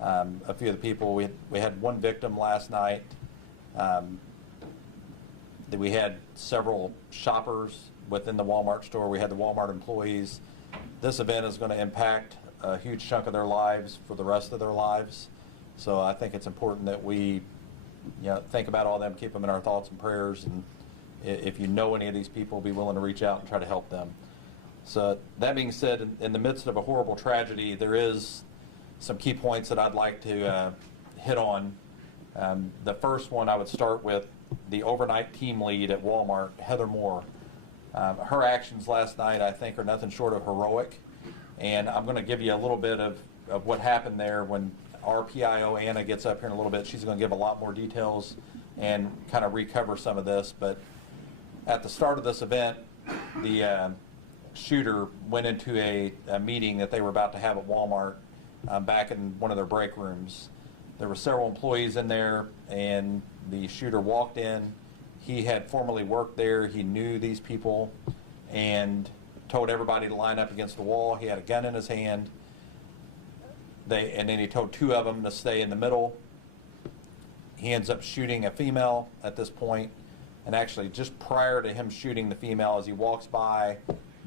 a few of the people. We had one victim last night. We had several shoppers within the Walmart store. We had the Walmart employees. This event is going to impact a huge chunk of their lives for the rest of their lives. So I think it's important that we think about all of them, keep them in our thoughts and prayers, and if you know any of these people, be willing to reach out and try to help them. So that being said, in the midst of a horrible tragedy, there is some key points that I'd like to hit on. The first one, I would start with the overnight team lead at Walmart, Heather Moore. Her actions last night, I think, are nothing short of heroic. And I'm going to give you a little bit of what happened there when our PIO, Anna, gets up here in a little bit. She's going to give a lot more details and kind of recover some of this. But at the start of this event, the shooter went into a meeting that they were about to have at Walmart back in one of their break rooms. There were several employees in there, and the shooter walked in. He had formerly worked there. He knew these people and told everybody to line up against the wall. He had a gun in his hand. And then he told two of them to stay in the middle. He ends up shooting a female at this point. And actually, just prior to him shooting the female, as he walks by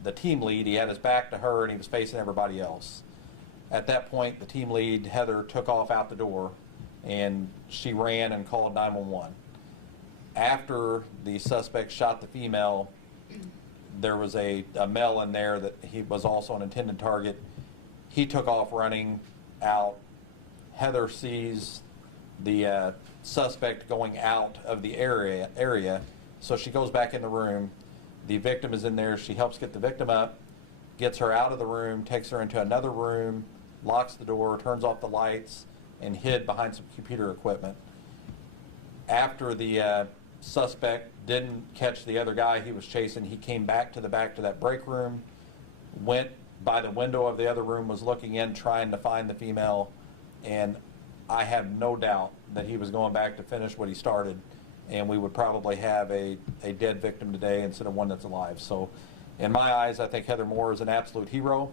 the team lead, he had his back to her and he was facing everybody else. At that point, the team lead, Heather, took off out the door and she ran and called 911. After the suspect shot the female, there was a male in there that he was also an intended target. He took off running out. Heather sees the suspect going out of the area, so she goes back in the room. The victim is in there. She helps get the victim up, gets her out of the room, takes her into another room, locks the door, turns off the lights, and hid behind some computer equipment. After the suspect didn't catch the other guy he was chasing, he came back to that break room, went by the window of the other room, was looking in, trying to find the female, and I have no doubt that he was going back to finish what he started, and we would probably have a dead victim today instead of one that's alive. So in my eyes, I think Heather Moore is an absolute hero.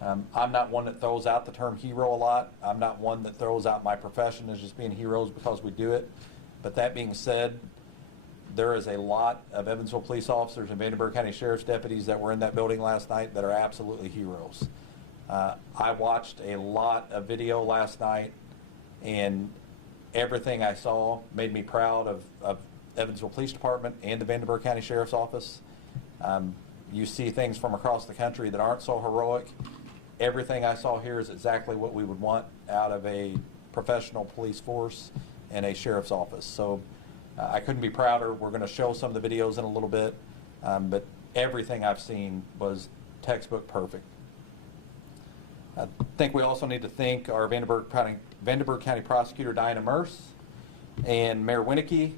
I'm not one that throws out the term hero a lot. I'm not one that throws out my profession as just being heroes because we do it. But that being said, there is a lot of Evansville police officers and Vandenberg County Sheriff's deputies that were in that building last night that are absolutely heroes. I watched a lot of video last night, and everything I saw made me proud of Evansville Police Department and the Vandenberg County Sheriff's Office. You see things from across the country that aren't so heroic. Everything I saw here is exactly what we would want out of a professional police force and a sheriff's office. So I couldn't be prouder. We're going to show some of the videos in a little bit, but everything I've seen was textbook perfect. I think we also need to thank our Vandenberg County Prosecutor Diana Merce and Mayor Winnicky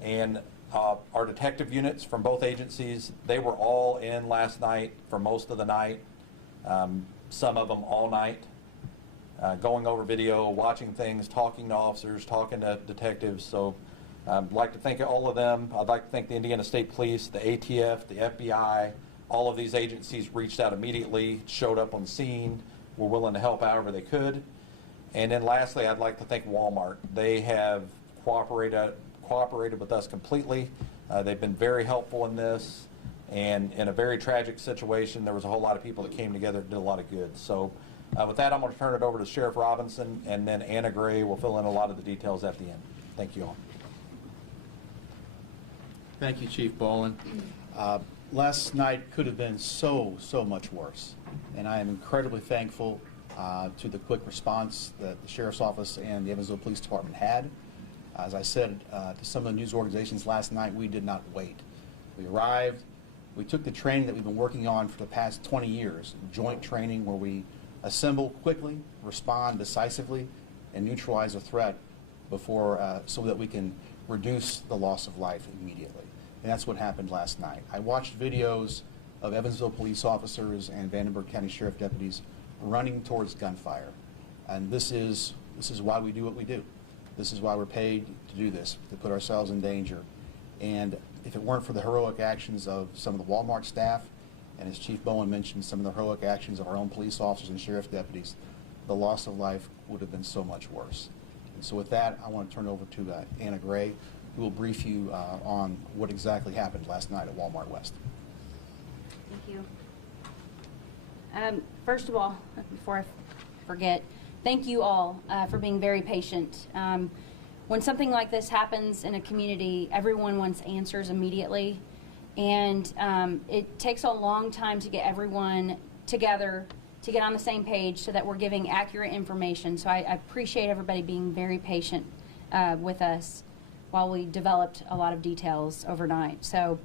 and our detective units from both agencies. They were all in last night for most of the night, some of them all night, going over video, watching things, talking to officers, talking to detectives. So I'd like to thank all of them. I'd like to thank the Indiana State Police, the ATF, the FBI. All of these agencies reached out immediately, showed up on the scene, were willing to help however they could. And then lastly, I'd like to thank Walmart. They have cooperated with us completely. They've been very helpful in this. And in a very tragic situation, there was a whole lot of people that came together and did a lot of good. So with that, I'm going to turn it over to Sheriff Robinson, and then Anna Gray will fill in a lot of the details at the end. Thank you all. Thank you, Chief Bolin. Last night could have been so much worse, and I am incredibly thankful to the quick response that the Sheriff's Office and the Evansville Police Department had. As I said to some of the news organizations last night, we did not wait. We arrived, we took the training that we've been working on for the past 20 years, joint training where we assemble quickly, respond decisively, and neutralize a threat before, so that we can reduce the loss of life immediately. And that's what happened last night. I watched videos of Evansville police officers and Vandenberg County Sheriff deputies running towards gunfire. And this is why we do what we do. This is why we're paid to do this, to put ourselves in danger. And if it weren't for the heroic actions of some of the Walmart staff, and as Chief Bowen mentioned, some of the heroic actions of our own police officers and sheriff deputies, the loss of life would have been so much worse. And so with that, I want to turn it over to Anna Gray, who will brief you on what exactly happened last night at Walmart West. Thank you. First of all, before I forget, thank you all for being very patient. When something like this happens in a community, everyone wants answers immediately, and it takes a long time to get everyone together to get on the same page so that we're giving accurate information. So I appreciate everybody being very patient with us while we developed a lot of details overnight. So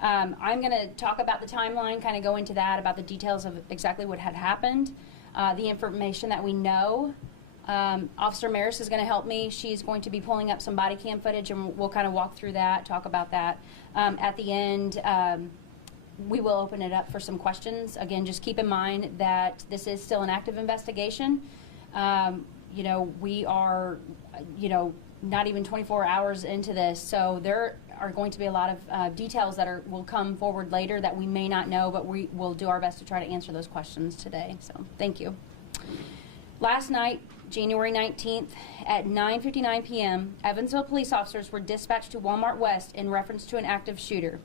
I'm going to talk about the timeline, kind of go into that, about the details of exactly what had happened, the information that we know. Officer Maris is going to help me. She's going to be pulling up some body cam footage, and we'll kind of walk through that, talk about that. At the end, we will open it up for some questions. Again, just keep in mind that this is still an active investigation. You know, we are, you know, not even 24 hours into this, so there are going to be a lot of details that will come forward later that we may not know, but we will do our best to try to answer those questions today. So thank you. Last night, January 19th at 9:59 p.m., Evansville police officers were dispatched to Walmart West in reference to an active shooter.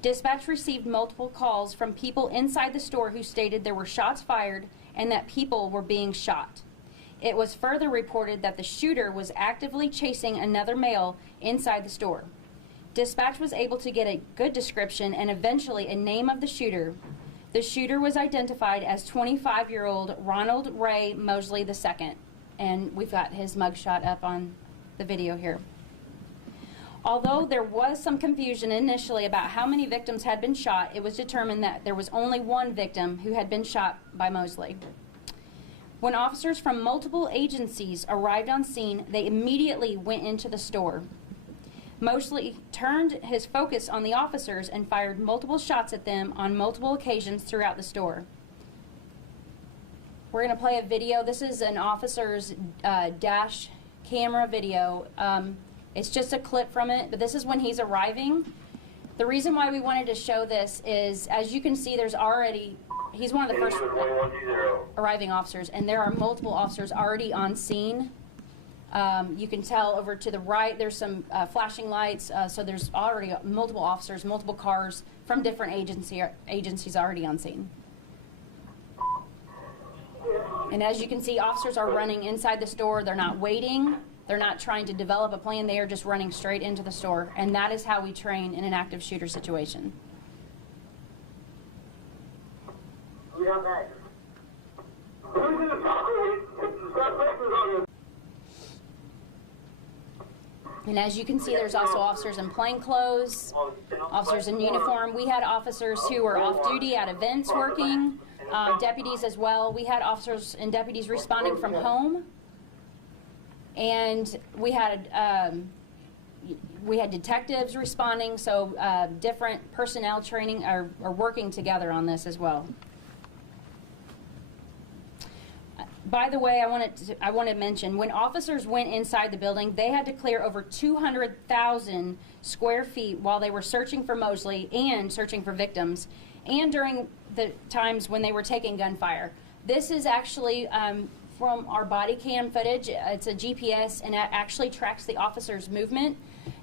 Dispatch received multiple calls from people inside the store who stated there were shots fired and that people were being shot. It was further reported that the shooter was actively chasing another male inside the store. Dispatch was able to get a good description and eventually a name of the shooter. The shooter was identified as 25-year-old Ronald Ray Mosley II, and we've got his mugshot up on the video here. Although there was some confusion initially about how many victims had been shot, it was determined that there was only one victim who had been shot by Mosley. When officers from multiple agencies arrived on scene, they immediately went into the store. Mosley turned his focus on the officers and fired multiple shots at them on multiple occasions throughout the store. We're going to play a video. This is an officer's dash camera video. It's just a clip from it, but this is when he's arriving. The reason why we wanted to show this is, as you can see, he's one of the first arriving officers, and there are multiple officers already on scene. You can tell over to the right there's some flashing lights, so there's already multiple officers, multiple cars from different agencies already on scene. And as you can see, officers are running inside the store. They're not waiting. They're not trying to develop a plan. They are just running straight into the store, and that is how we train in an active shooter situation. And as you can see, there's also officers in plain clothes, officers in uniform. We had officers who were off duty at events working, deputies as well. We had officers and deputies responding from home. And we had detectives responding, so different personnel training are working together on this as well. By the way, I want to mention, when officers went inside the building, they had to clear over 200,000 square feet while they were searching for Mosley and searching for victims, and during the times when they were taking gunfire. This is actually from our body cam footage. It's a GPS, and it actually tracks the officer's movement.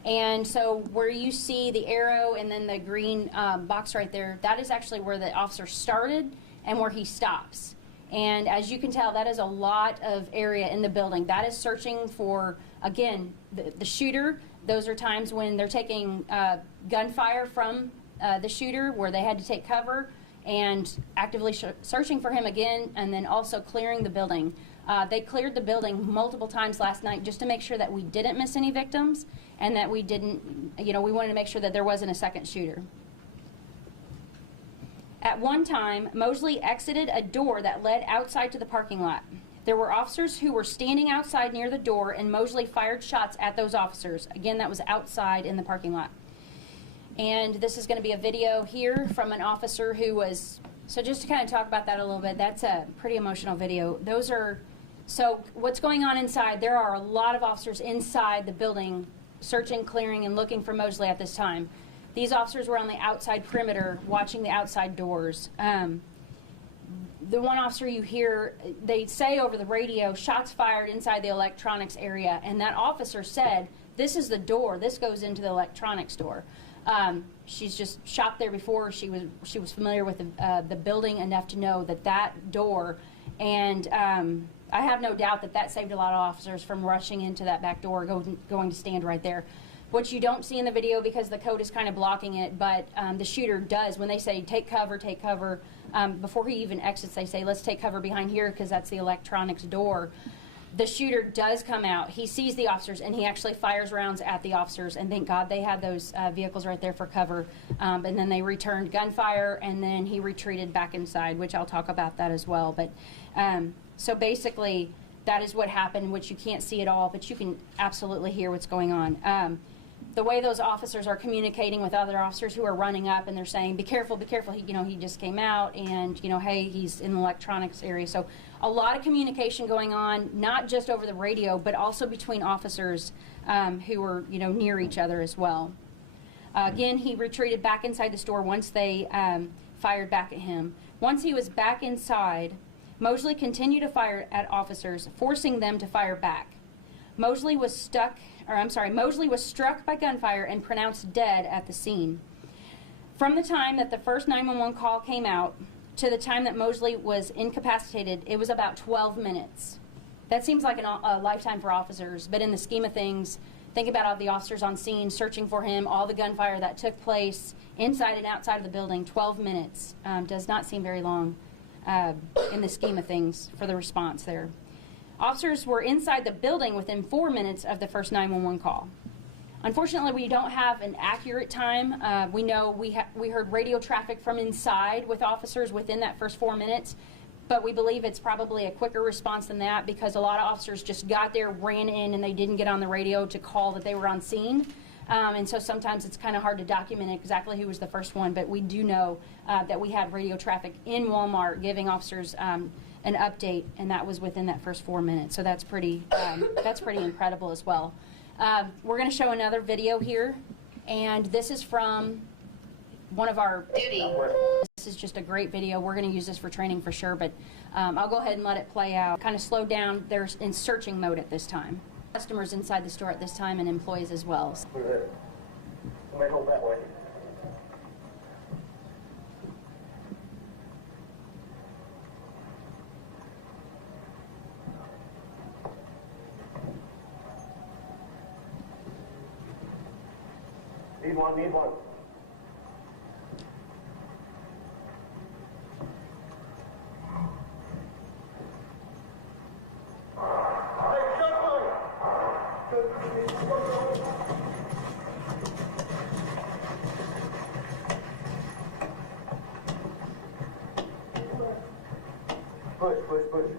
And so where you see the arrow and then the green box right there, that is actually where the officer started and where he stops. And as you can tell, that is a lot of area in the building. That is searching for, again, the shooter. Those are times when they're taking gunfire from the shooter where they had to take cover, and actively searching for him again, and then also clearing the building. They cleared the building multiple times last night just to make sure that we didn't miss any victims, and that we didn't, we wanted to make sure that there wasn't a second shooter. At one time, Mosley exited a door that led outside to the parking lot. There were officers who were standing outside near the door, and Mosley fired shots at those officers. Again, that was outside in the parking lot. And this is going to be a video here from an officer who was, so just to kind of talk about that a little bit, that's a pretty emotional video. So what's going on inside, there are a lot of officers inside the building searching, clearing, and looking for Mosley at this time. These officers were on the outside perimeter watching the outside doors. the one officer you hear, they say over the radio, shots fired inside the electronics area, and that officer said, this is the door, this goes into the electronics door. She's just shopped there before. She was familiar with the building enough to know that door, and I have no doubt that saved a lot of officers from rushing into that back door, going to stand right there. What you don't see in the video, because the code is kind of blocking it, but the shooter does, when they say take cover, before he even exits, they say let's take cover behind here because that's the electronics door. The shooter does come out. He sees the officers, and he actually fires rounds at the officers, and thank God they had those vehicles right there for cover. And then they returned gunfire, and then he retreated back inside, which I'll talk about that as well. But so basically, that is what happened, which you can't see at all, but you can absolutely hear what's going on. The way those officers are communicating with other officers who are running up, and they're saying, be careful, he just came out, and, hey, he's in the electronics area. So a lot of communication going on, not just over the radio, but also between officers who were, near each other as well. Again, he retreated back inside the store once they fired back at him. Once he was back inside, Mosley continued to fire at officers, forcing them to fire back. Mosley was struck by gunfire and pronounced dead at the scene. From the time that the first 911 call came out to the time that Mosley was incapacitated, it was about 12 minutes. That seems like a lifetime for officers, but in the scheme of things, think about all the officers on scene searching for him, all the gunfire that took place inside and outside of the building. 12 minutes does not seem very long in the scheme of things for the response there. Officers were inside the building within 4 minutes of the first 911 call. Unfortunately, we don't have an accurate time. We know we heard radio traffic from inside with officers within that first 4 minutes, but we believe it's probably a quicker response than that because a lot of officers just got there, ran in, and they didn't get on the radio to call that they were on scene. And so sometimes it's kind of hard to document exactly who was the first one, but we do know that we had radio traffic in Walmart giving officers an update, and that was within that first 4 minutes. So that's pretty incredible as well. We're going to show another video here, and this is from one of our duty. This is just a great video. We're going to use this for training for sure, but I'll go ahead and let it play out. Kind of slow down. They're in searching mode at this time. Customers inside the store at this time and employees as well. Somebody hold that way. Need one. Push.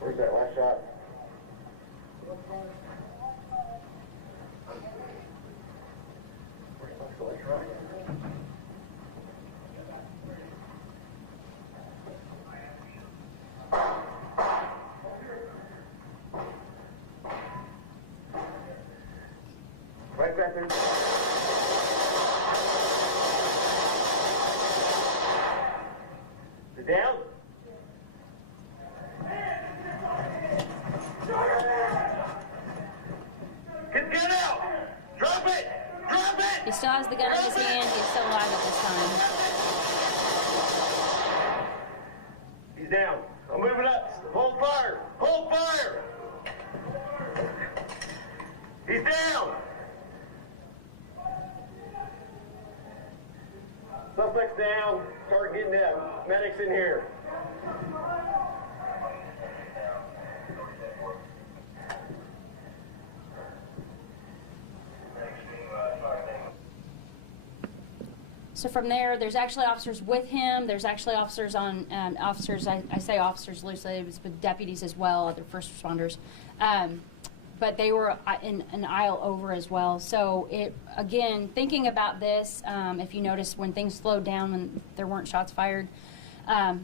Where's that last shot? Right back there. Sit down. Get the gun out! Drop it! He still has the gun in his hand. He's still alive at this time. He's down. I'm moving up. Hold fire! He's down! Suspect's down. Start getting the medics in here. So from there, there's actually officers with him. There's actually officers on, officers, I say officers loosely, it was with deputies as well, other first responders. But they were in an aisle over as well. So again, thinking about this, if you notice when things slowed down, when there weren't shots fired,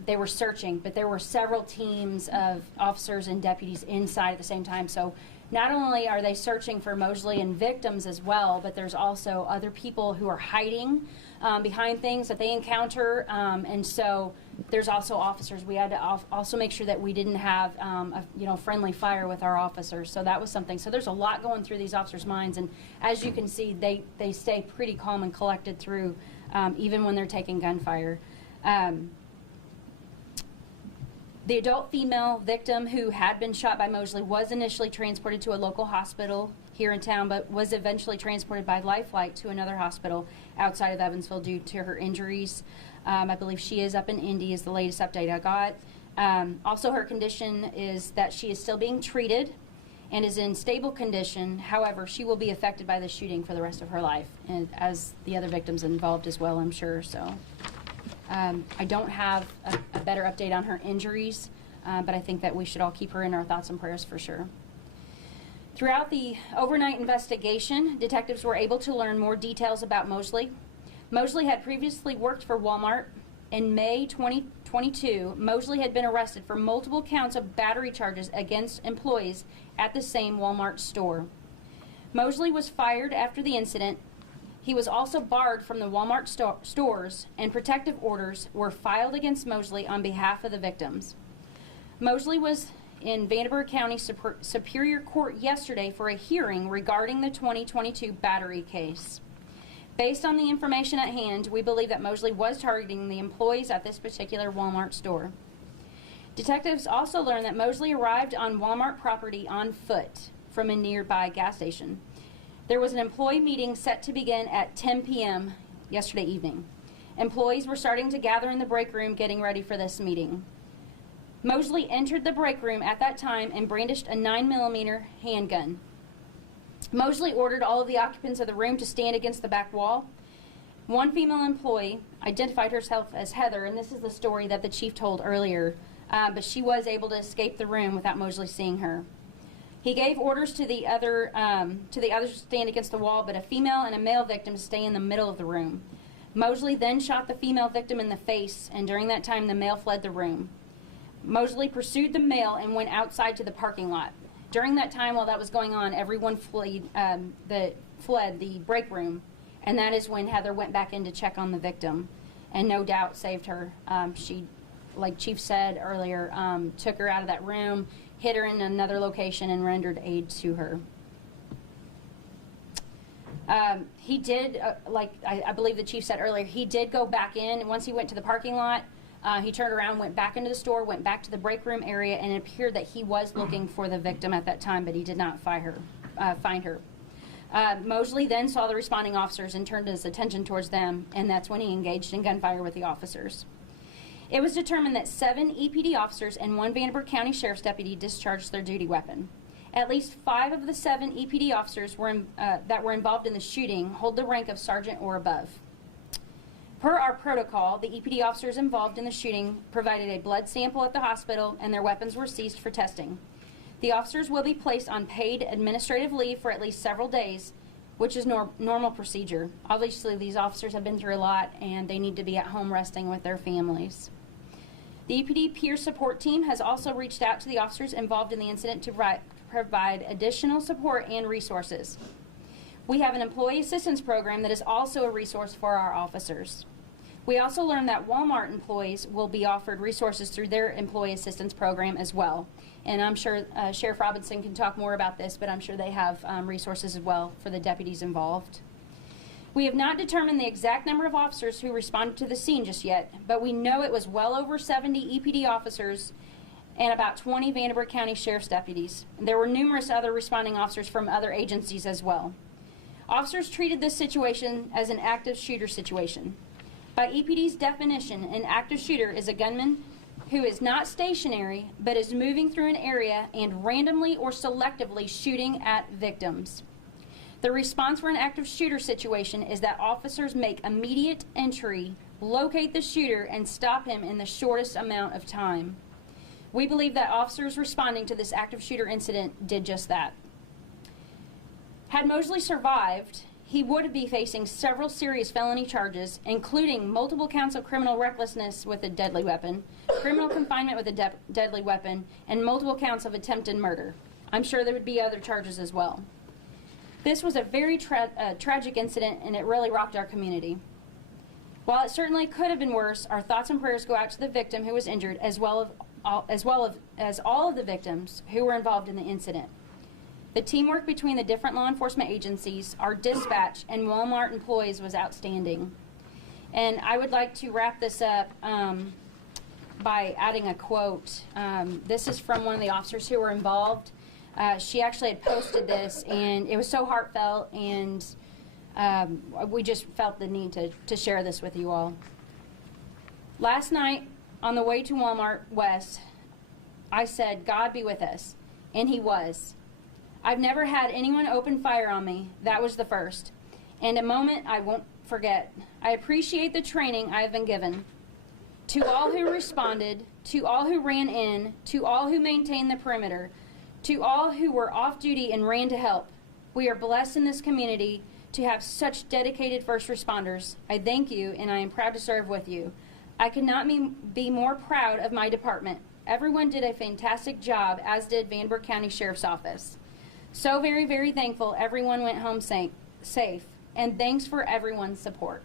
they were searching, but there were several teams of officers and deputies inside at the same time. So not only are they searching for Mosley and victims as well, but there's also other people who are hiding. behind things that they encounter, and so there's also officers. We had to also make sure that we didn't have friendly fire with our officers. So that was something. So there's a lot going through these officers' minds, and as you can see, they stay pretty calm and collected through, even when they're taking gunfire. The adult female victim who had been shot by Mosley was initially transported to a local hospital here in town, but was eventually transported by life flight to another hospital outside of Evansville due to her injuries. I believe she is up in Indy is the latest update I got. Also, her condition is that she is still being treated and is in stable condition. However, she will be affected by the shooting for the rest of her life, and as the other victims involved as well, I'm sure. So I don't have a better update on her injuries, but I think that we should all keep her in our thoughts and prayers for sure. Throughout the overnight investigation, detectives were able to learn more details about Mosley. Mosley had previously worked for Walmart. In May 2022, Mosley had been arrested for multiple counts of battery charges against employees at the same Walmart store. Mosley was fired after the incident. He was also barred from the Walmart stores, and protective orders were filed against Mosley on behalf of the victims. Mosley was in Vanderburgh County Superior Court yesterday for a hearing regarding the 2022 battery case. Based on the information at hand, we believe that Mosley was targeting the employees at this particular Walmart store. Detectives also learned that Mosley arrived on Walmart property on foot from a nearby gas station. There was an employee meeting set to begin at 10 p.m. yesterday evening. Employees were starting to gather in the break room getting ready for this meeting. Mosley entered the break room at that time and brandished a 9mm handgun. Mosley ordered all of the occupants of the room to stand against the back wall. One female employee identified herself as Heather, and this is the story that the chief told earlier, but she was able to escape the room without Mosley seeing her. He gave orders to the others to stand against the wall, but a female and a male victim to stay in the middle of the room. Mosley then shot the female victim in the face, and during that time, the male fled the room. Mosley pursued the male and went outside to the parking lot. During that time, while that was going on, everyone fled the break room, and that is when Heather went back in to check on the victim, and no doubt saved her. She, like Chief said earlier, took her out of that room, hid her in another location, and rendered aid to her. He did, like I believe the Chief said earlier, he did go back in. Once he went to the parking lot, he turned around, went back into the store, went back to the break room area, and it appeared that he was looking for the victim at that time, but he did not find her. Mosley then saw the responding officers and turned his attention towards them, and that's when he engaged in gunfire with the officers. It was determined that 7 EPD officers and 1 Vanderburgh County Sheriff's deputy discharged their duty weapon. At least 5 of the 7 EPD officers that were involved in the shooting hold the rank of sergeant or above. Per our protocol, the EPD officers involved in the shooting provided a blood sample at the hospital, and their weapons were seized for testing. The officers will be placed on paid administrative leave for at least several days, which is normal procedure. Obviously, these officers have been through a lot, and they need to be at home resting with their families. The EPD peer support team has also reached out to the officers involved in the incident to provide additional support and resources. We have an employee assistance program that is also a resource for our officers. We also learned that Walmart employees will be offered resources through their employee assistance program as well. And I'm sure Sheriff Robinson can talk more about this, but I'm sure they have resources as well for the deputies involved. We have not determined the exact number of officers who responded to the scene just yet, but we know it was well over 70 EPD officers and about 20 Vanderburgh County Sheriff's deputies. And there were numerous other responding officers from other agencies as well. Officers treated this situation as an active shooter situation. By EPD's definition, an active shooter is a gunman who is not stationary but is moving through an area and randomly or selectively shooting at victims. The response for an active shooter situation is that officers make immediate entry, locate the shooter, and stop him in the shortest amount of time. We believe that officers responding to this active shooter incident did just that. Had Mosley survived, he would be facing several serious felony charges, including multiple counts of criminal recklessness with a deadly weapon, criminal confinement with a deadly weapon, and multiple counts of attempted murder. I'm sure there would be other charges as well. This was a very tragic incident, and it really rocked our community. While it certainly could have been worse, our thoughts and prayers go out to the victim who was injured, as well as all of the victims who were involved in the incident. The teamwork between the different law enforcement agencies, our dispatch, and Walmart employees was outstanding. And I would like to wrap this up by adding a quote. This is from one of the officers who were involved. She actually had posted this, and it was so heartfelt, and we just felt the need to share this with you all. Last night, on the way to Walmart West, I said, "God be with us," and He was. I've never had anyone open fire on me. That was the first, and a moment I won't forget. I appreciate the training I have been given. To all who responded, to all who ran in, to all who maintained the perimeter, to all who were off duty and ran to help, we are blessed in this community to have such dedicated first responders. I thank you, and I am proud to serve with you. I could not be more proud of my department. Everyone did a fantastic job, as did Vanderbilt County Sheriff's Office. So very, very thankful everyone went home safe, and thanks for everyone's support.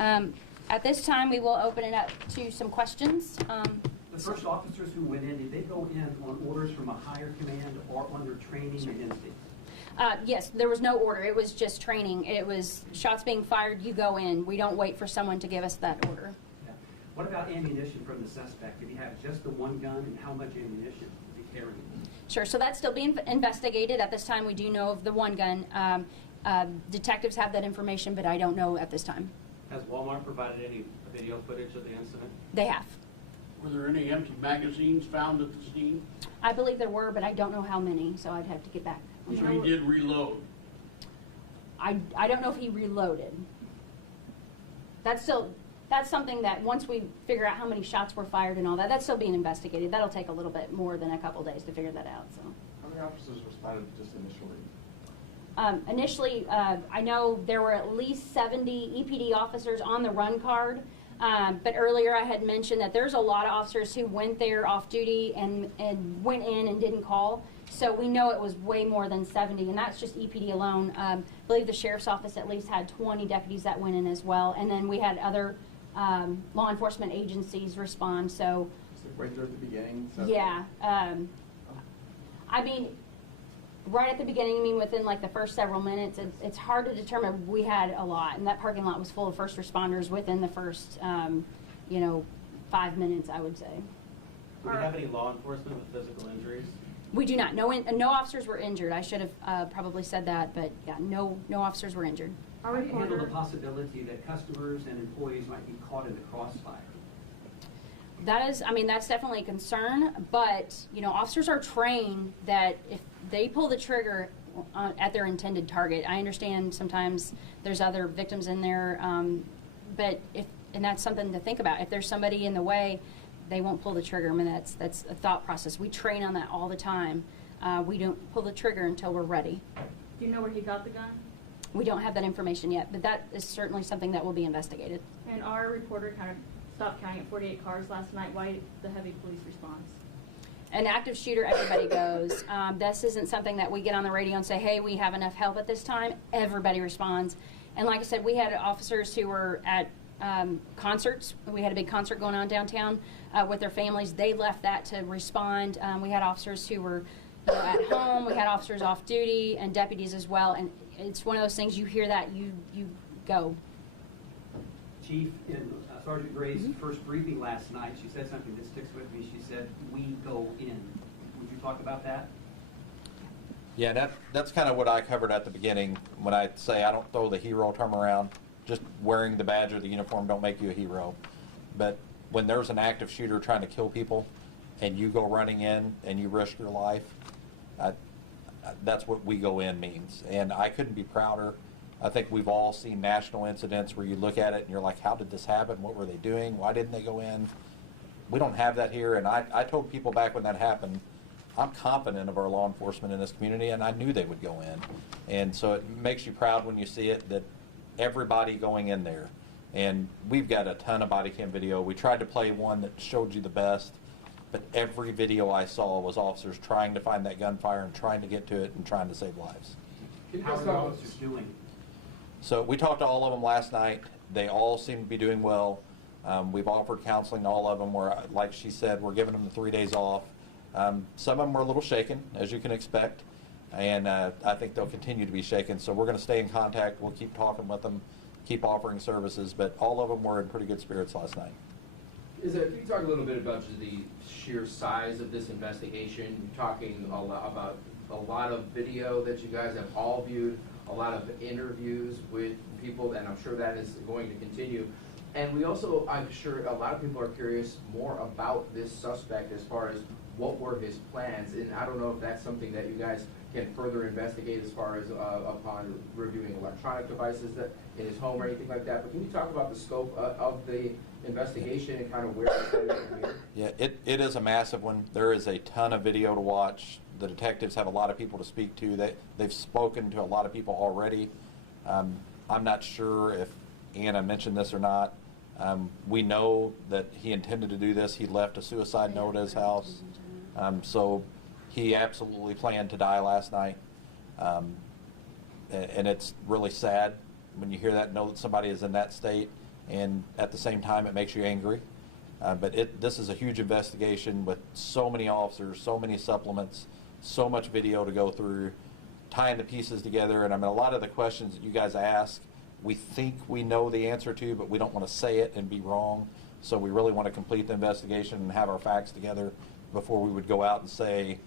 At this time, we will open it up to some questions. The first officers who went in, did they go in on orders from a higher command or under training and instinct? Yes, there was no order. It was just training. It was shots being fired, you go in. We don't wait for someone to give us that order. Yeah. What about ammunition from the suspect? Did he have just the one gun, and how much ammunition was he carrying? Sure, so that's still being investigated. At this time, we do know of the one gun. Detectives have that information, but I don't know at this time. Has Walmart provided any video footage of the incident? They have. Were there any empty magazines found at the scene? I believe there were, but I don't know how many, so I'd have to get back. So he did reload. I don't know if he reloaded. That's something that once we figure out how many shots were fired and all that, that's still being investigated. That'll take a little bit more than a couple days to figure that out. So. How many officers responded just initially? Initially, I know there were at least 70 EPD officers on the run card, but earlier I had mentioned that there's a lot of officers who went there off duty and went in and didn't call. So we know it was way more than 70, and that's just EPD alone. I believe the Sheriff's Office at least had 20 deputies that went in as well, and then we had other law enforcement agencies respond. So Right there at the beginning? yeah, I mean, right at the beginning, I mean, within like the first several minutes, it's hard to determine. We had a lot, and that parking lot was full of first responders within the first, 5 minutes, I would say. Do we have any law enforcement with physical injuries? We do not. No officers were injured. I should have probably said that, but yeah, no officers were injured. How do you handle the possibility that customers and employees might be caught in the crossfire? That's definitely a concern, but, officers are trained that if they pull the trigger at their intended target, I understand sometimes there's other victims in there, but and that's something to think about. If there's somebody in the way, they won't pull the trigger. I mean, that's a thought process. We train on that all the time. We don't pull the trigger until we're ready. Do you know where he got the gun? We don't have that information yet, but that is certainly something that will be investigated. And our reporter kind of stopped counting at 48 cars last night. Why the heavy police response? An active shooter, everybody goes. This isn't something that we get on the radio and say, hey, we have enough help at this time. Everybody responds. And like I said, we had officers who were at concerts. We had a big concert going on downtown with their families. They left that to respond. We had officers who were at home. We had officers off duty and deputies as well. And it's one of those things, you hear that, you go. Chief, in Sergeant Gray's first briefing last night, she said something that sticks with me. She said, "We go in." Would you talk about that? Yeah, that's kind of what I covered at the beginning when I say I don't throw the hero term around. Just wearing the badge or the uniform don't make you a hero. But when there's an active shooter trying to kill people and you go running in and you risk your life, that's what we go in means. And I couldn't be prouder. I think we've all seen national incidents where you look at it and you're like, how did this happen? What were they doing? Why didn't they go in? We don't have that here. And I told people back when that happened, I'm confident of our law enforcement in this community, and I knew they would go in. And so it makes you proud when you see it, that everybody going in there. And we've got a ton of body cam video. We tried to play one that showed you the best, but every video I saw was officers trying to find that gunfire and trying to get to it and trying to save lives. How are the officers doing? So we talked to all of them last night. they all seem to be doing well. We've offered counseling to all of them where, like she said, we're giving them the 3 days off. Some of them were a little shaken, as you can expect, and I think they'll continue to be shaken. So we're going to stay in contact. We'll keep talking with them, keep offering services, but all of them were in pretty good spirits last night. Can you talk a little bit about just the sheer size of this investigation? You're talking about a lot of video that you guys have all viewed, a lot of interviews with people, and I'm sure that is going to continue. And we also, I'm sure a lot of people are curious more about this suspect as far as what were his plans. And I don't know if that's something that you guys can further investigate as far as upon reviewing electronic devices that in his home or anything like that. But can you talk about the scope of the investigation and kind of where it's headed from here? Yeah, it is a massive one. There is a ton of video to watch. The detectives have a lot of people to speak to. They've spoken to a lot of people already. I'm not sure if Anna mentioned this or not. We know that he intended to do this. He left a suicide note at his house. So he absolutely planned to die last night. And it's really sad when you hear that, know that somebody is in that state, and at the same time it makes you angry. But this is a huge investigation with so many officers, so many supplements, so much video to go through, tying the pieces together. And I mean, a lot of the questions that you guys ask, we think we know the answer to, but we don't want to say it and be wrong. So we really want to complete the investigation and have our facts together before we would go out and say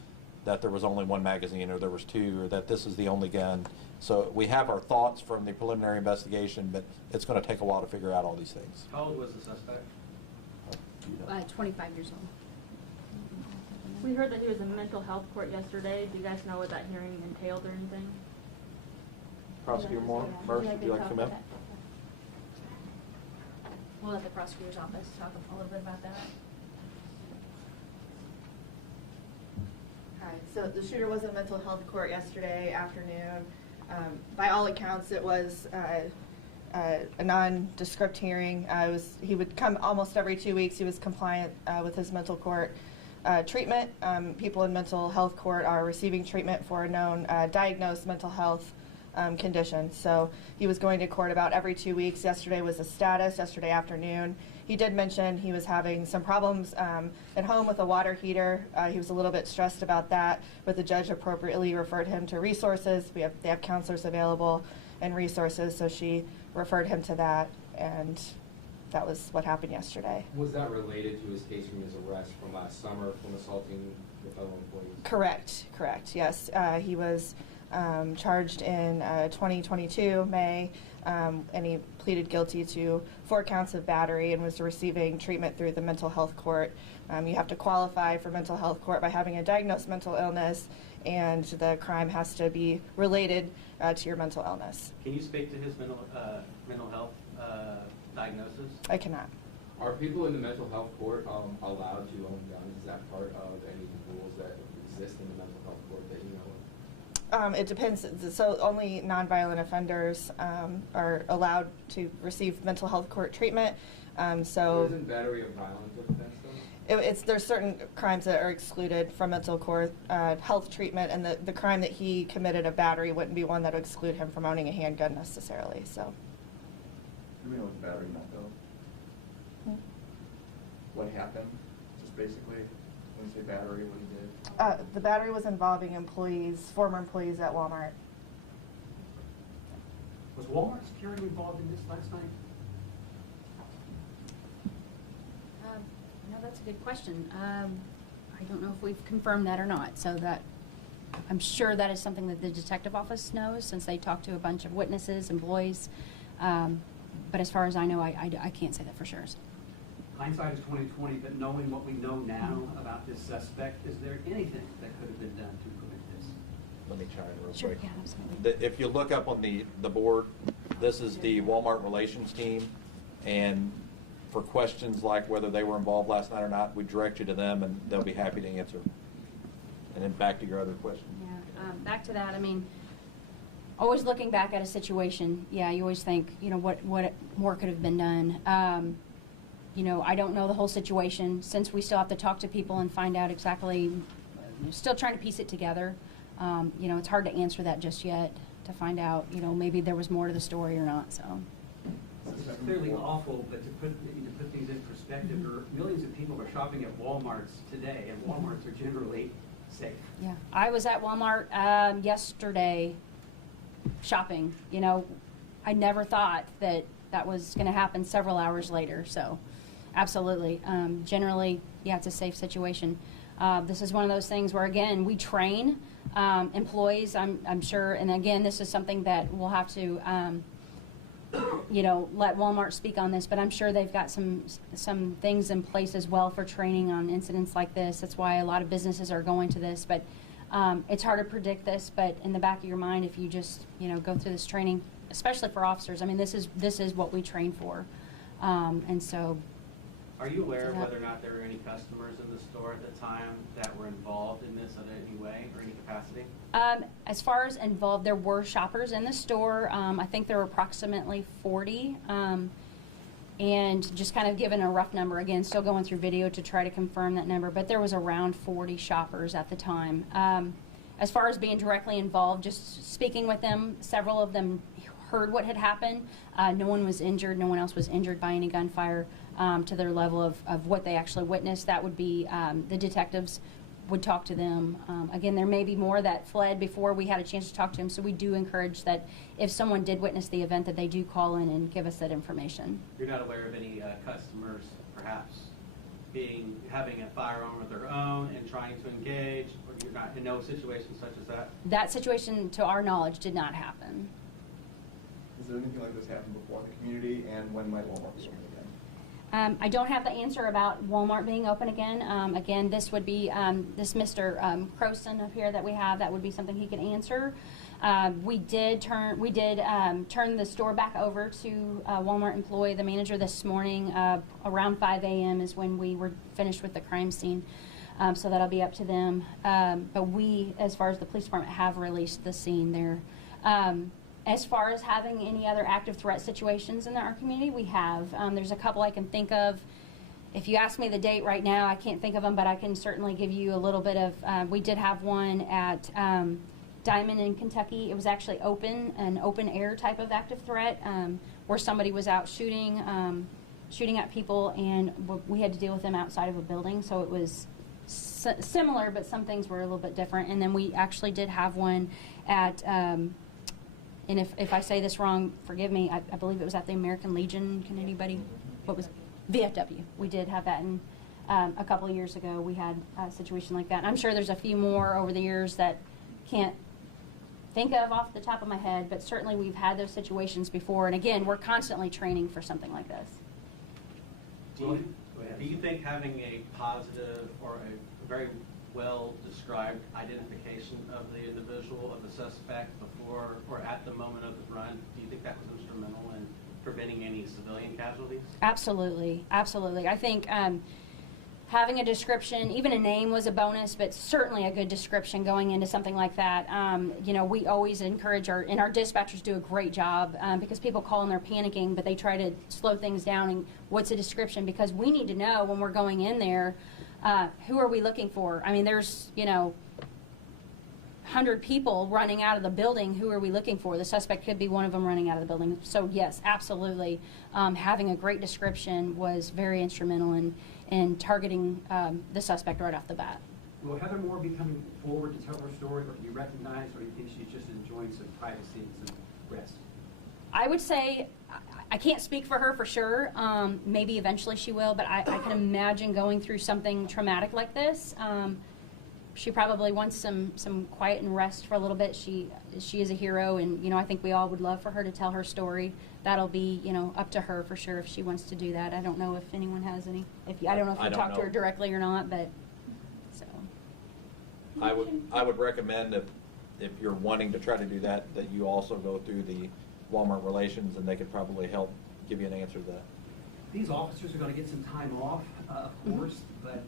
that there was only one magazine or there was two or that this is the only gun. So we have our thoughts from the preliminary investigation, but it's going to take a while to figure out all these things. How old was the suspect? 25 years old. We heard that he was in mental health court yesterday. Do you guys know what that hearing entailed or anything? Prosecutor Moore, first, would you like to come in? We'll let the prosecutor's office talk a little bit about that. Hi. So the shooter was in mental health court yesterday afternoon. By all accounts, it was a nondescript hearing. He would come almost every 2 weeks. He was compliant with his mental court treatment. People in mental health court are receiving treatment for a known diagnosed mental health condition. So he was going to court about every 2 weeks. Yesterday was the status, yesterday afternoon. He did mention he was having some problems at home with a water heater. He was a little bit stressed about that, but the judge appropriately referred him to resources. They have counselors available and resources, so she referred him to that, and that was what happened yesterday. Was that related to his case from his arrest from last summer from assaulting the fellow employees? Correct, yes. He was charged in 2022, May, and he pleaded guilty to 4 counts of battery and was receiving treatment through the mental health court. You have to qualify for mental health court by having a diagnosed mental illness, and the crime has to be related to your mental illness. Can you speak to his mental health diagnosis? I cannot. Are people in the mental health court allowed to own guns? Is that part of any rules that exist in the mental health court that you know of? It depends. So only nonviolent offenders are allowed to receive mental health court treatment. So isn't battery a violent offense though? There's certain crimes that are excluded from mental court health treatment, and the crime that he committed, a battery, wouldn't be one that would exclude him from owning a handgun necessarily. So. Do we know what the battery meant though? What happened? Just basically, when you say battery, what he did? The battery was involving former employees at Walmart. Was Walmart security involved in this last night? No, that's a good question. I don't know if we've confirmed that or not, so that I'm sure that is something that the detective office knows since they talked to a bunch of witnesses, employees. But as far as I know, I can't say that for sure. Hindsight is 20/20, but knowing what we know now about this suspect, is there anything that could have been done to prevent this? Let me chime in real Sure, quick. yeah, absolutely. If you look up on the board, this is the Walmart relations team, and for questions like whether they were involved last night or not, we direct you to them, and they'll be happy to answer. And then back to your other question. Yeah, back to that, I mean, always looking back at a situation, yeah, you always think, what more could have been done. I don't know the whole situation, since we still have to talk to people and find out exactly, still trying to piece it together. It's hard to answer that just yet, to find out, maybe there was more to the story or not, so. It's clearly awful, but to put things in perspective, there are millions of people are shopping at Walmarts today, and Walmarts are generally safe. Yeah, I was at Walmart yesterday shopping. You know, I never thought that that was going to happen several hours later. So, absolutely. Generally, yeah, it's a safe situation. This is one of those things where, again, we train employees, I'm sure, and again, this is something that we'll have to, you know, let Walmart speak on this, but I'm sure they've got some things in place as well for training on incidents like this. That's why a lot of businesses are going to this, but it's hard to predict this, but in the back of your mind, if you just, you know, go through this training, especially for officers, I mean, this is what we train for, and so. Are you aware of whether or not there were any customers in the store at the time that were involved in this in any way or any capacity? As far as involved, there were shoppers in the store. I think there were approximately 40. And just kind of given a rough number, again, still going through video to try to confirm that number, but there was around 40 shoppers at the time. As far as being directly involved, just speaking with them, several of them heard what had happened. No one was injured. No one else was injured by any gunfire to their level of what they actually witnessed. That would be the detectives would talk to them. Again, there may be more that fled before we had a chance to talk to them, so we do encourage that if someone did witness the event that they do call in and give us that information. You're not aware of any customers perhaps having a firearm of their own and trying to engage, or you're not in no situation such as that? That situation, to our knowledge, did not happen. Has there anything like this happened before in the community, and when might Walmart be open again? I don't have the answer about Walmart being open again. Again, this would be this Mr. Croson up here that we have. That would be something he could answer. We did turn the store back over to a Walmart employee, the manager, this morning. Around 5 a.m. is when we were finished with the crime scene. So that'll be up to them. But we, as far as the police department, have released the scene there. As far as having any other active threat situations in our community, we have. There's a couple I can think of. If you ask me the date right now, I can't think of them, but I can certainly give you a little bit of, we did have one at Diamond in Kentucky. It was actually an open air type of active threat where somebody was out shooting at people, and we had to deal with them outside of a building. So it was similar, but some things were a little bit different. And then we actually did have one at, and if I say this wrong, forgive me, I believe it was at the American Legion. Can anybody, what was VFW? We did have that in a couple of years ago. We had a situation like that. And I'm sure there's a few more over the years that can't think of off the top of my head, but certainly we've had those situations before. And again, we're constantly training for something like this. Do you think having a positive or a very well-described identification of the individual, of the suspect before or at the moment of the run, do you think that was instrumental in preventing any civilian casualties? Absolutely, absolutely. I think having a description, even a name was a bonus, but certainly a good description going into something like that. You know, we always encourage our dispatchers do a great job because people call and they're panicking, but they try to slow things down and what's a description, because we need to know when we're going in there, who are we looking for? I mean, there's, you know, 100 people running out of the building. Who are we looking for? The suspect could be one of them running out of the building. So yes, absolutely. Having a great description was very instrumental in targeting the suspect right off the bat. Will Heather Moore be coming forward to tell her story, or do you recognize, or do you think she's just enjoying some privacy and some rest? I would say, I can't speak for her for sure. Maybe eventually she will, but I can imagine going through something traumatic like this. She probably wants some quiet and rest for a little bit. She is a hero, and you know, I think we all would love for her to tell her story. That'll be, you know, up to her for sure if she wants to do that. I don't know if anyone has any. I don't know if you talked to her directly or not, but so. I would recommend if you're wanting to try to do that you also go through the Walmart relations, and they could probably help give you an answer to that. These officers are going to get some time off, of course, but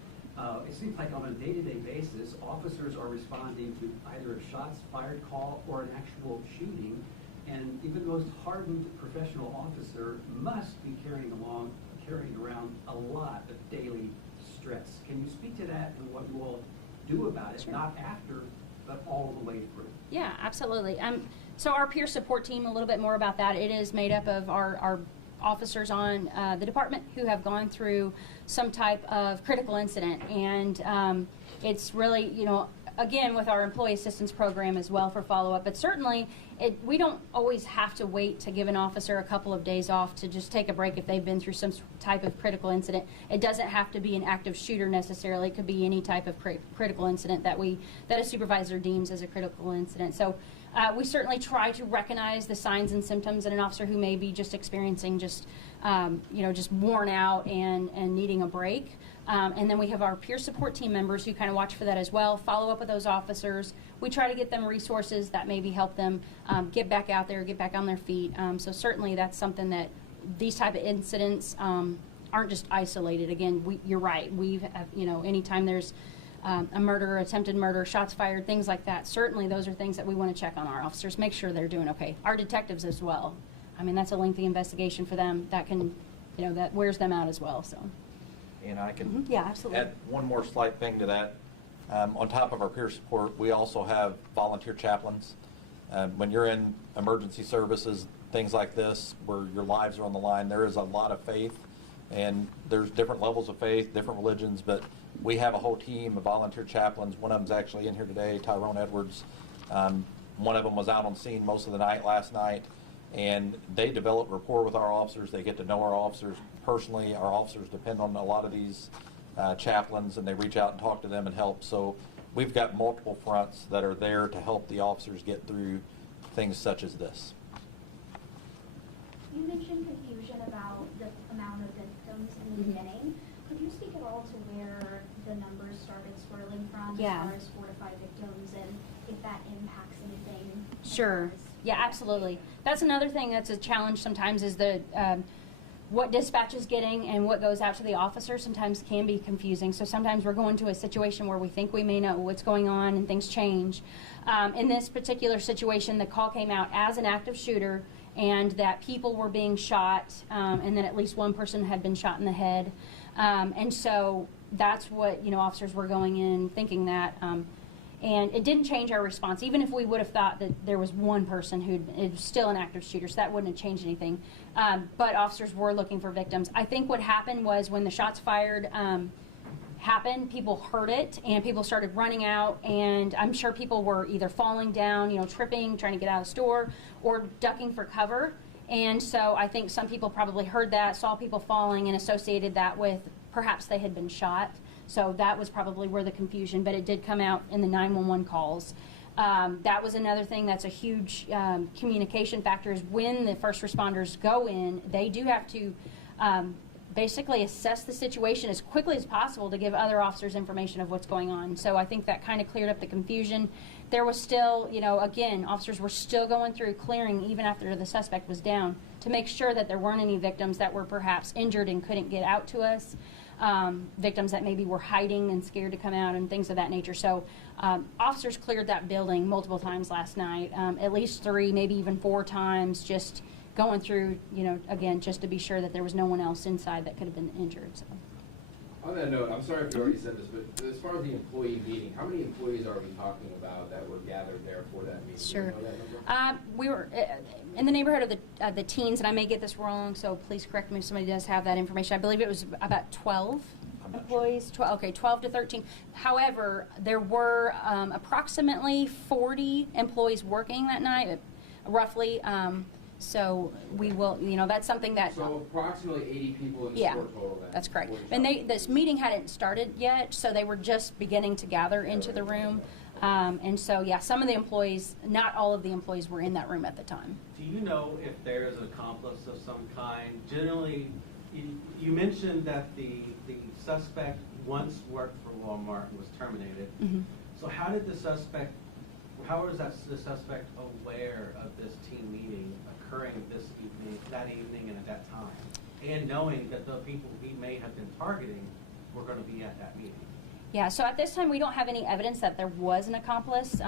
it seems like on a day-to-day basis, officers are responding to either a shots fired call or an actual shooting, and even the most hardened professional officer must be carrying around a lot of daily stress. Can you speak to that and what you all do about it, Sure. not after, but all the way through? Yeah, absolutely. So our peer support team, a little bit more about that. It is made up of our officers on the department who have gone through some type of critical incident, and it's really, you know, again, with our employee assistance program as well for follow-up, but certainly we don't always have to wait to give an officer a couple of days off to just take a break if they've been through some type of critical incident. It doesn't have to be an active shooter necessarily. It could be any type of critical incident that a supervisor deems as a critical incident. So we certainly try to recognize the signs and symptoms in an officer who may be just experiencing just worn out and needing a break. And then we have our peer support team members who kind of watch for that as well, follow up with those officers. We try to get them resources that maybe help them get back out there, get back on their feet. So certainly that's something that these type of incidents aren't just isolated. Again, you're right. Anytime there's a murder, attempted murder, shots fired, things like that, certainly those are things that we want to check on our officers, make sure they're doing okay. Our detectives as well. I mean, that's a lengthy investigation for them. That can, that wears them out as well, so. And I can Yeah, absolutely. add one more slight thing to that. On top of our peer support, we also have volunteer chaplains. When you're in emergency services, things like this, where your lives are on the line, there is a lot of faith, and there's different levels of faith, different religions, but we have a whole team of volunteer chaplains. One of them's actually in here today, Tyrone Edwards. One of them was out on scene most of the night last night, and they develop rapport with our officers. They get to know our officers personally. Our officers depend on a lot of these chaplains, and they reach out and talk to them and help. So we've got multiple fronts that are there to help the officers get through things such as this. You mentioned confusion about the amount of victims in the beginning. Could you speak at all to where the numbers started swirling from, Yeah. as far as 4 to 5 victims, and if that impacts anything? Sure. Yeah, absolutely. That's another thing that's a challenge sometimes is what dispatch is getting and what goes out to the officer sometimes can be confusing. So sometimes we're going to a situation where we think we may know what's going on and things change. In this particular situation, the call came out as an active shooter and that people were being shot, and that at least one person had been shot in the head. And so that's what, officers were going in thinking that. And it didn't change our response. Even if we would have thought that there was one person who is still an active shooter, so that wouldn't have changed anything. But officers were looking for victims. I think what happened was when the shots fired happened, people heard it, and people started running out, and I'm sure people were either falling down, tripping, trying to get out of the store, or ducking for cover. And so I think some people probably heard that, saw people falling, and associated that with perhaps they had been shot. So that was probably where the confusion, but it did come out in the 911 calls. That was another thing that's a huge communication factor is when the first responders go in, they do have to basically assess the situation as quickly as possible to give other officers information of what's going on. So I think that kind of cleared up the confusion. There was still, again, officers were still going through clearing even after the suspect was down to make sure that there weren't any victims that were perhaps injured and couldn't get out to us. Victims that maybe were hiding and scared to come out and things of that nature. So officers cleared that building multiple times last night, at least 3, maybe even 4 times, just going through, again, just to be sure that there was no one else inside that could have been injured. So. On that note, I'm sorry if you already said this, but as far as the employee meeting, how many employees are we talking about that were gathered there for that meeting? Sure. Do you know that number? We were in the neighborhood of the teens, and I may get this wrong, so please correct me if somebody does have that information. I believe it was about 12 employees. 12 to 13. However, there were approximately 40 employees working that night, roughly. So we will, that's something that. So approximately 80 people in the Yeah, store total then? that's correct. And this meeting hadn't started yet, so they were just beginning to gather into the room. And so, yeah, some of the employees, not all of the employees were in that room at the time. Do you know if there's an accomplice of some kind? Generally, you mentioned that the suspect once worked for Walmart and was terminated. Mm-hmm. So how was the suspect aware of this team meeting occurring that evening and at that time? And knowing that the people he may have been targeting were going to be at that meeting? Yeah, so at this time, we don't have any evidence that there was an accomplice.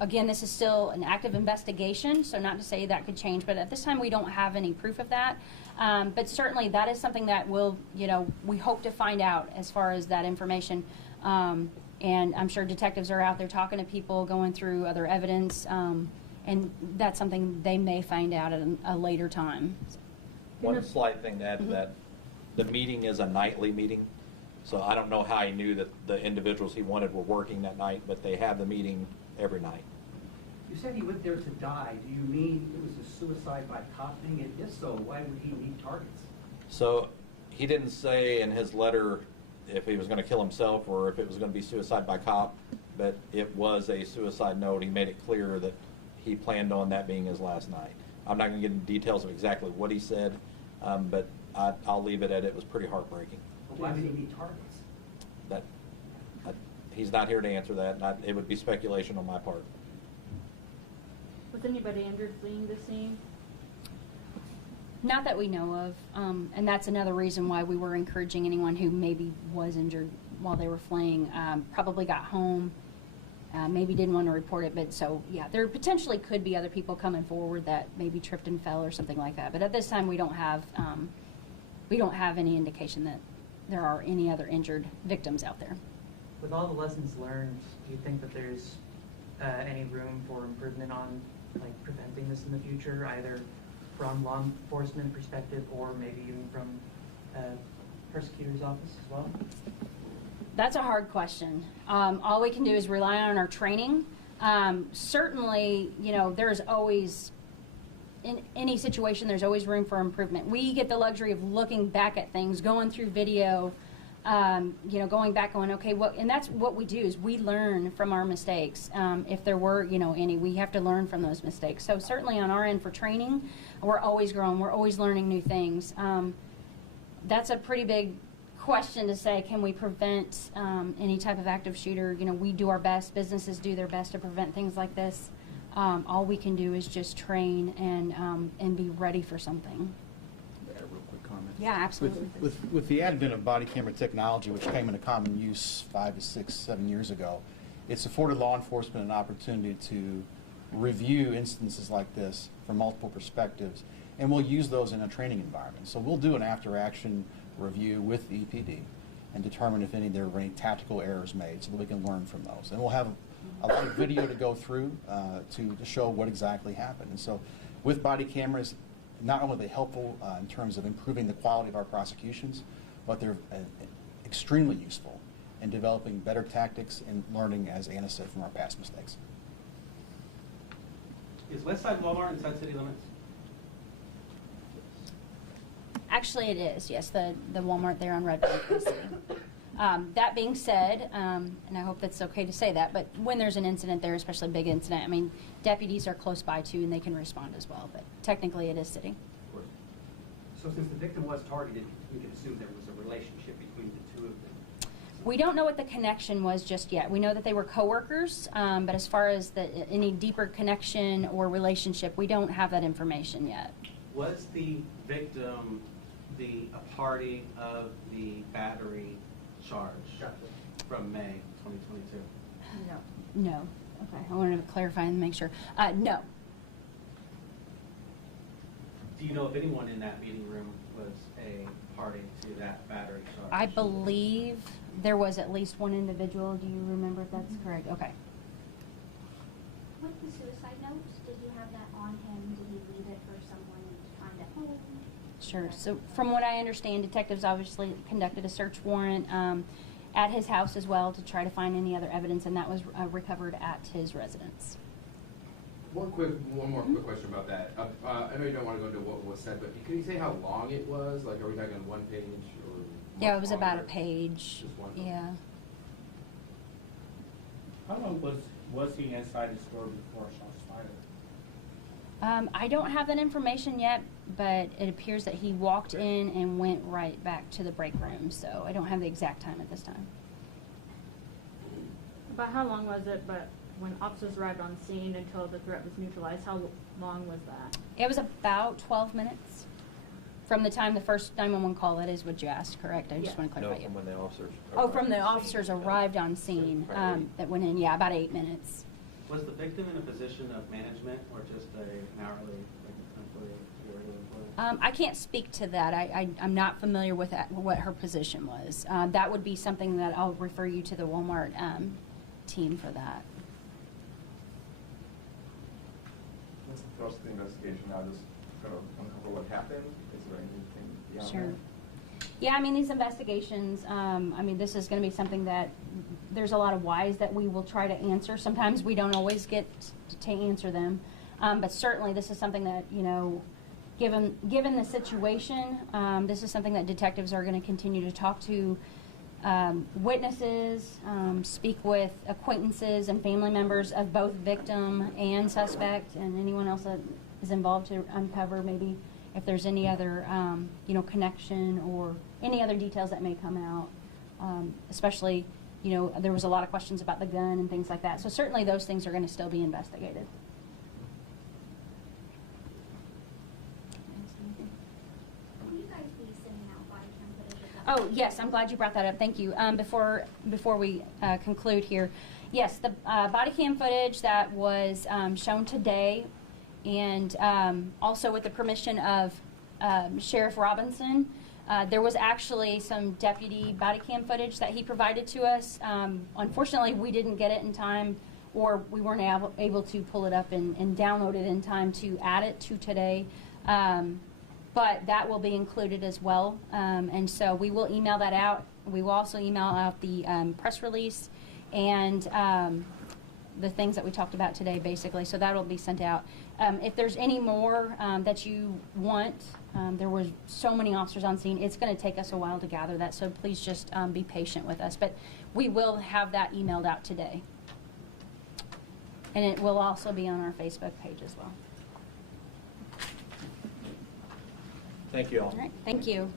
Again, this is still an active investigation, so not to say that could change, but at this time, we don't have any proof of that. But certainly, that is something that we hope to find out as far as that information. And I'm sure detectives are out there talking to people, going through other evidence, and that's something they may find out at a later time. One slight thing to add to that, the meeting is a nightly meeting, so I don't know how he knew that the individuals he wanted were working that night, but they have the meeting every night. You said he went there to die. Do you mean it was a suicide by cop thing? And if so, why would he need targets? So he didn't say in his letter if he was going to kill himself or if it was going to be suicide by cop, but it was a suicide note. He made it clear that he planned on that being his last night. I'm not going to get into details of exactly what he said, but I'll leave it at it was pretty heartbreaking. But why would he need targets? He's not here to answer that. It would be speculation on my part. Was anybody injured fleeing the scene? Not that we know of, and that's another reason why we were encouraging anyone who maybe was injured while they were fleeing, probably got home, maybe didn't want to report it, but so, yeah, there potentially could be other people coming forward that maybe tripped and fell or something like that, but at this time we don't have any indication that there are any other injured victims out there. With all the lessons learned, do you think that there's any room for improvement on like preventing this in the future, either from law enforcement perspective or maybe even from prosecutor's office as well? That's a hard question. All we can do is rely on our training. Certainly, you know, there's always, in any situation, there's always room for improvement. We get the luxury of looking back at things, going through video, you know, going back going, okay, and that's what we do is we learn from our mistakes. If there were, you know, any, we have to learn from those mistakes. So certainly on our end for training, we're always growing, we're always learning new things. That's a pretty big question to say, can we prevent any type of active shooter? You know, we do our best, businesses do their best to prevent things like this. All we can do is just train and be ready for something. Add a real quick comment. Yeah, absolutely. With the advent of body camera technology, which came into common use 5 to 6, 7 years ago, it's afforded law enforcement an opportunity to review instances like this from multiple perspectives, and we'll use those in a training environment. So we'll do an after-action review with the EPD and determine if there were any tactical errors made so that we can learn from those. And we'll have a lot of video to go through to show what exactly happened. And so with body cameras, not only are they helpful in terms of improving the quality of our prosecutions, but they're extremely useful in developing better tactics and learning, as Anna said, from our past mistakes. Is Westside Walmart inside city limits? Actually, it is, yes, the Walmart there on Red Bank. That being said, and I hope that's okay to say that, but when there's an incident there, especially a big incident, I mean, deputies are close by too, and they can respond as well, but technically it is city. So since the victim was targeted, we can assume there was a relationship between the two of them. We don't know what the connection was just yet. We know that they were coworkers, but as far as any deeper connection or relationship, we don't have that information yet. Was the victim a party of the battery charge from May 2022? No. Okay, I wanted to clarify and make sure. No. Do you know if anyone in that meeting room was a party to that battery charge? I believe there was at least one individual. Do you remember if that's correct? Okay. With the suicide notes, did you have that on him? Did he leave it for someone to find at home? Sure. So from what I understand, detectives obviously conducted a search warrant at his house as well to try to find any other evidence, and that was recovered at his residence. One more quick question about that. I know you don't want to go into what was said, but can you say how long it was? Like, are we talking on one page or? Yeah, it was about a page. Just one. Yeah. How long was he inside the store before shots fired? I don't have that information yet, but it appears that he walked in and went right back to the break room, so I don't have the exact time at this time. About how long was it, but when officers arrived on scene until the threat was neutralized, how long was that? It was about 12 minutes from the time the first 911 call, that is what you asked, correct? I just want to clarify. No, from when the officers. Oh, from the officers arrived on scene that went in, yeah, about 8 minutes. Was the victim in a position of management or just an hourly employee? I can't speak to that. I'm not familiar with what her position was. That would be something that I'll refer you to the Walmart team for that. Let's thrust the investigation now. Just kind of uncover what happened? Is there anything beyond Sure. that? Yeah, I mean, these investigations, I mean, this is going to be something that there's a lot of whys that we will try to answer. Sometimes we don't always get to answer them. But certainly this is something that, you know, given the situation, this is something that detectives are going to continue to talk to witnesses, speak with acquaintances and family members of both victim and suspect and anyone else that is involved to uncover maybe if there's any other, you know, connection or any other details that may come out. Especially, you know, there was a lot of questions about the gun and things like that. So certainly those things are going to still be investigated. Will you guys be sending out body cam footage of that? Oh, yes, I'm glad you brought that up. Thank you. Before we conclude here, yes, the body cam footage that was shown today, and also with the permission of Sheriff Robinson, there was actually some deputy body cam footage that he provided to us. Unfortunately, we didn't get it in time, or we weren't able to pull it up and download it in time to add it to today. But that will be included as well. And so we will email that out. We will also email out the press release and the things that we talked about today, basically. So that will be sent out. If there's any more that you want, there were so many officers on scene. It's going to take us a while to gather that, so please just be patient with us. But we will have that emailed out today. And it will also be on our Facebook page as well. Thank you all. All right, thank you.